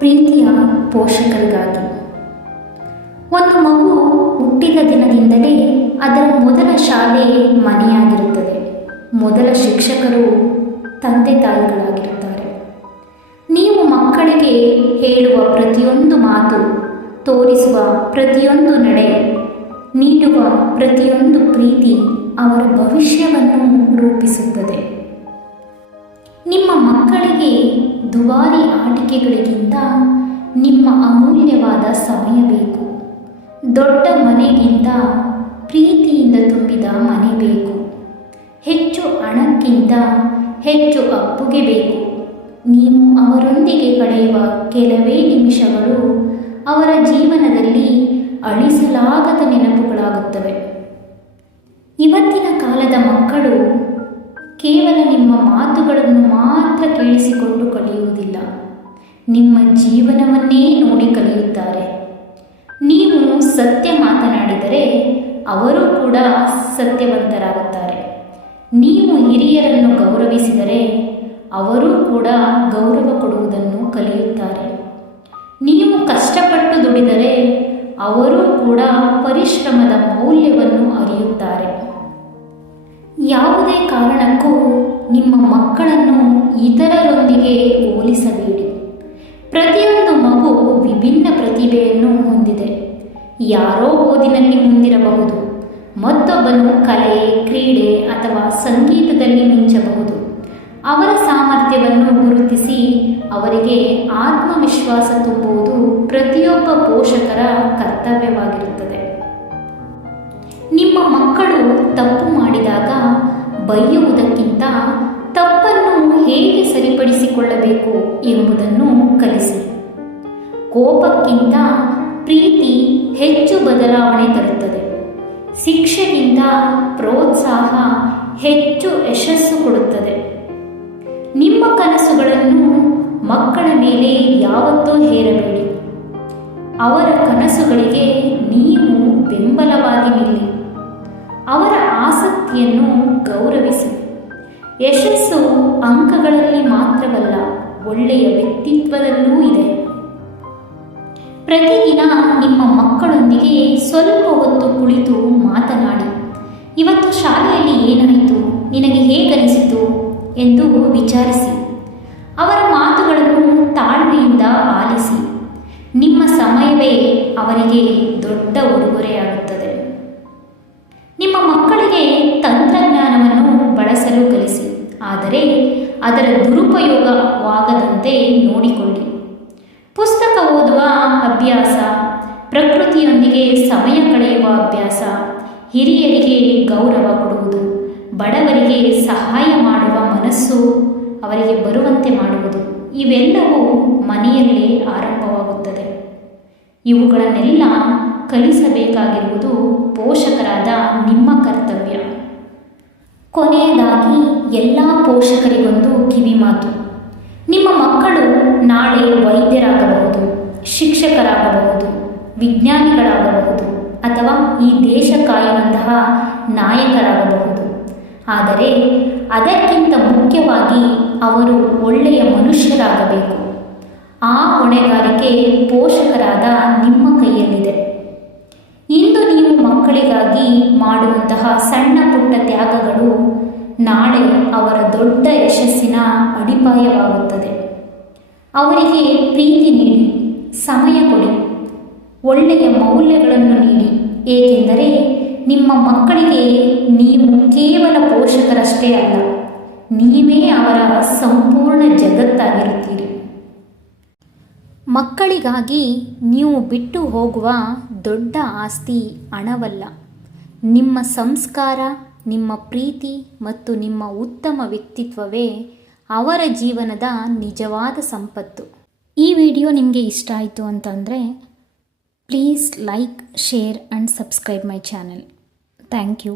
ಪ್ರೀತಿಯ ಪೋಷಕರಿಗಾಗಿ. ಒಂದು ಮಗು ಹುಟ್ಟಿದ ದಿನದಿಂದಲೇ ಅದರ ಮೊದಲ ಶಾಲೆ ಮನೆಯಾಗಿರುತ್ತದೆ. ಮೊದಲ ಶಿಕ್ಷಕರು ತಂದೆ ತಾಯಿಗಳಾಗಿರುತ್ತಾರೆ. ನೀವು ಮಕ್ಕಳಿಗೆ ಹೇಳುವ ಪ್ರತಿಯೊಂದು ಮಾತು, ತೋರಿಸುವ ಪ್ರತಿಯೊಂದು ನಡೆ, ನೀಡುವ ಪ್ರತಿಯೊಂದು ಪ್ರೀತಿ ಅವರ ಭವಿಷ್ಯವನ್ನು ರೂಪಿಸುತ್ತದೆ. ನಿಮ್ಮ ಮಕ್ಕಳಿಗೆ ದುಬಾರಿ ಆಟಿಕೆಗಳಿಗಿಂತ ನಿಮ್ಮ ಅಮೂಲ್ಯವಾದ ಸಮಯ ಬೇಕು. ದೊಡ್ಡ ಮನೆಗಿಂತ ಪ್ರೀತಿಯಿಂದ ತುಂಬಿದ ಮನೆ ಬೇಕು. ಹೆಚ್ಚು ಹಣಕ್ಕಿಂತ ಹೆಚ್ಚು ಅಪ್ಪುಗೆ ಬೇಕು. ನೀವು ಅವರೊಂದಿಗೆ ಕಳೆಯುವ ಕೆಲವೇ ನಿಮಿಷಗಳು ಅವರ ಜೀವನದಲ್ಲಿ ಅಳಿಸಲಾಗದ ನೆನಪುಗಳಾಗುತ್ತವೆ. ಇವತ್ತಿನ ಕಾಲದ ಮಕ್ಕಳು ಕೇವಲ ನಿಮ್ಮ ಮಾತುಗಳನ್ನು ಮಾತ್ರ ಕೇಳಿಸಿಕೊಂಡು ಕಲಿಯುವುದಿಲ್ಲ, ನಿಮ್ಮ ಜೀವನವನ್ನೇ ನೋಡಿ ಕಲಿಯುತ್ತಾರೆ. ನೀವು ಸತ್ಯ ಮಾತನಾಡಿದರೆ ಅವರು ಕೂಡ ಸತ್ಯವಂತರಾಗುತ್ತಾರೆ. ನೀವು ಹಿರಿಯರನ್ನು ಗೌರವಿಸಿದರೆ ಅವರೂ ಕೂಡ ಗೌರವ ಕೊಡುವುದನ್ನು ಕಲಿಯುತ್ತಾರೆ. ನೀವು ಕಷ್ಟಪಟ್ಟು ದುಡಿದರೆ ಅವರೂ ಕೂಡ ಪರಿಶ್ರಮದ ಮೌಲ್ಯವನ್ನು ಅರಿಯುತ್ತಾರೆ. ಯಾವುದೇ ಕಾರಣಕ್ಕೂ ನಿಮ್ಮ ಮಕ್ಕಳನ್ನು ಇತರರೊಂದಿಗೆ ಹೋಲಿಸಬೇಡಿ. ಪ್ರತಿಯೊಂದು ಮಗು ವಿಭಿನ್ನ ಪ್ರತಿಭೆಯನ್ನು ಹೊಂದಿದೆ. ಯಾರೋ ಓದಿನಲ್ಲಿ ಮುಂದಿರಬಹುದು, ಮತ್ತೊಬ್ಬನು ಕಲೆ, ಕ್ರೀಡೆ ಅಥವಾ ಸಂಗೀತದಲ್ಲಿ ಮಿಂಚಬಹುದು. ಅವರ ಸಾಮರ್ಥ್ಯವನ್ನು ಗುರುತಿಸಿ ಅವರಿಗೆ ಆತ್ಮವಿಶ್ವಾಸ ತುಂಬುವುದು ಪ್ರತಿಯೊಬ್ಬ ಪೋಷಕರ ಕರ್ತವ್ಯವಾಗಿರುತ್ತದೆ. ನಿಮ್ಮ ಮಕ್ಕಳು ತಪ್ಪು ಮಾಡಿದಾಗ ಬೈಯುವುದಕ್ಕಿಂತ ತಪ್ಪನ್ನು ಹೇಗೆ ಸರಿಪಡಿಸಿಕೊಳ್ಳಬೇಕು ಎಂಬುದನ್ನು ಕಲಿಸಿ. ಕೋಪಕ್ಕಿಂತ ಪ್ರೀತಿ ಹೆಚ್ಚು ಬದಲಾವಣೆ ತರುತ್ತದೆ. ಶಿಕ್ಷೆಗಿಂತ ಪ್ರೋತ್ಸಾಹ ಹೆಚ್ಚು ಯಶಸ್ಸು ಕೊಡುತ್ತದೆ. ನಿಮ್ಮ ಕನಸುಗಳನ್ನು ಮಕ್ಕಳ ಮೇಲೆ ಯಾವತ್ತೂ ಹೇರಬೇಡಿ. ಅವರ ಕನಸುಗಳಿಗೆ ನೀವು ಬೆಂಬಲವಾಗಿ ನಿಲ್ಲಿ. ಅವರ ಆಸಕ್ತಿಯನ್ನು ಗೌರವಿಸಿ. ಯಶಸ್ಸು ಅಂಕಗಳಲ್ಲಿ ಮಾತ್ರವಲ್ಲ, ಒಳ್ಳೆಯ ವ್ಯಕ್ತಿತ್ವದಲ್ಲೂ ಇದೆ. ಪ್ರತಿದಿನ ನಿಮ್ಮ ಮಕ್ಕಳೊಂದಿಗೆ ಸ್ವಲ್ಪ ಹೊತ್ತು ಕುಳಿತು ಮಾತನಾಡಿ. ಇವತ್ತು ಶಾಲೆಯಲ್ಲಿ ಏನಾಯಿತು, ನಿನಗೆ ಹೇಗನಿಸಿತು ಎಂದು ವಿಚಾರಿಸಿ. ಅವರ ಮಾತುಗಳನ್ನು ತಾಳ್ಮೆಯಿಂದ ಆಲಿಸಿ. ನಿಮ್ಮ ಸಮಯವೇ ಅವರಿಗೆ ದೊಡ್ಡ ಉಡುಗೊರೆಯಾಗುತ್ತದೆ. ನಿಮ್ಮ ಮಕ್ಕಳಿಗೆ ತಂತ್ರಜ್ಞಾನವನ್ನು ಬಳಸಲು ಕಲಿಸಿ, ಆದರೆ ಅದರ ದುರುಪಯೋಗವಾಗದಂತೆ ನೋಡಿಕೊಳ್ಳಿ. ಪುಸ್ತಕ ಓದುವ ಅಭ್ಯಾಸ, ಪ್ರಕೃತಿಯೊಂದಿಗೆ ಸಮಯ ಕಳೆಯುವ ಅಭ್ಯಾಸ, ಹಿರಿಯರಿಗೆ ಗೌರವ ಕೊಡುವುದು, ಬಡವರಿಗೆ ಸಹಾಯ ಮಾಡುವ ಮನಸ್ಸು ಅವರಿಗೆ ಬರುವಂತೆ ಮಾಡುವುದು, ಇವೆಲ್ಲವೂ ಮನೆಯಲ್ಲೇ ಆರಂಭವಾಗುತ್ತದೆ. ಇವುಗಳನ್ನೆಲ್ಲ ಕಲಿಸಬೇಕಾಗಿರುವುದು ಪೋಷಕರಾದ ನಿಮ್ಮ ಕರ್ತವ್ಯ. ಕೊನೆಯದಾಗಿ ಎಲ್ಲ ಪೋಷಕರಿಗೊಂದು ಕಿವಿಮಾತು. ನಿಮ್ಮ ಮಕ್ಕಳು ನಾಳೆ ವೈದ್ಯರಾಗಬಹುದು, ಶಿಕ್ಷಕರಾಗಬಹುದು, ವಿಜ್ಞಾನಿಗಳಾಗಬಹುದು ಅಥವಾ ಈ ದೇಶ ಕಾಯುವಂತಹ ನಾಯಕರಾಗಬಹುದು. ಆದರೆ ಅದಕ್ಕಿಂತ ಮುಖ್ಯವಾಗಿ ಅವರು ಒಳ್ಳೆಯ ಮನುಷ್ಯರಾಗಬೇಕು. ಆ ಹೊಣೆಗಾರಿಕೆ ಪೋಷಕರಾದ ನಿಮ್ಮ ಕೈಯಲ್ಲಿದೆ. ಇಂದು ನೀವು ಮಕ್ಕಳಿಗಾಗಿ ಮಾಡುವಂತಹ ಸಣ್ಣ ಪುಟ್ಟ ತ್ಯಾಗಗಳು ನಾಳೆ ಅವರ ದೊಡ್ಡ ಯಶಸ್ಸಿನ ಅಡಿಪಾಯವಾಗುತ್ತದೆ. ಅವರಿಗೆ ಪ್ರೀತಿ ನೀಡಿ, ಸಮಯ ಕೊಡಿ, ಒಳ್ಳೆಯ ಮೌಲ್ಯಗಳನ್ನು ನೀಡಿ. ಏಕೆಂದರೆ ನಿಮ್ಮ ಮಕ್ಕಳಿಗೆ ನೀವು ಕೇವಲ ಪೋಷಕರಷ್ಟೇ ಅಲ್ಲ, ನೀವೇ ಅವರ ಸಂಪೂರ್ಣ ಜಗತ್ತಾಗಿರುತ್ತೀರಿ. ಮಕ್ಕಳಿಗಾಗಿ ನೀವು ಬಿಟ್ಟು ಹೋಗುವ ದೊಡ್ಡ ಆಸ್ತಿ ಹಣವಲ್ಲ, ನಿಮ್ಮ ಸಂಸ್ಕಾರ, ನಿಮ್ಮ ಪ್ರೀತಿ ಮತ್ತು ನಿಮ್ಮ ಉತ್ತಮ ವ್ಯಕ್ತಿತ್ವವೇ ಅವರ ಜೀವನದ ನಿಜವಾದ ಸಂಪತ್ತು. ಈ ವಿಡಿಯೋ ನಿಮಗೆ ಇಷ್ಟ ಆಯಿತು ಅಂತಂದರೆ please like, share and subscribe my channel. Thank you.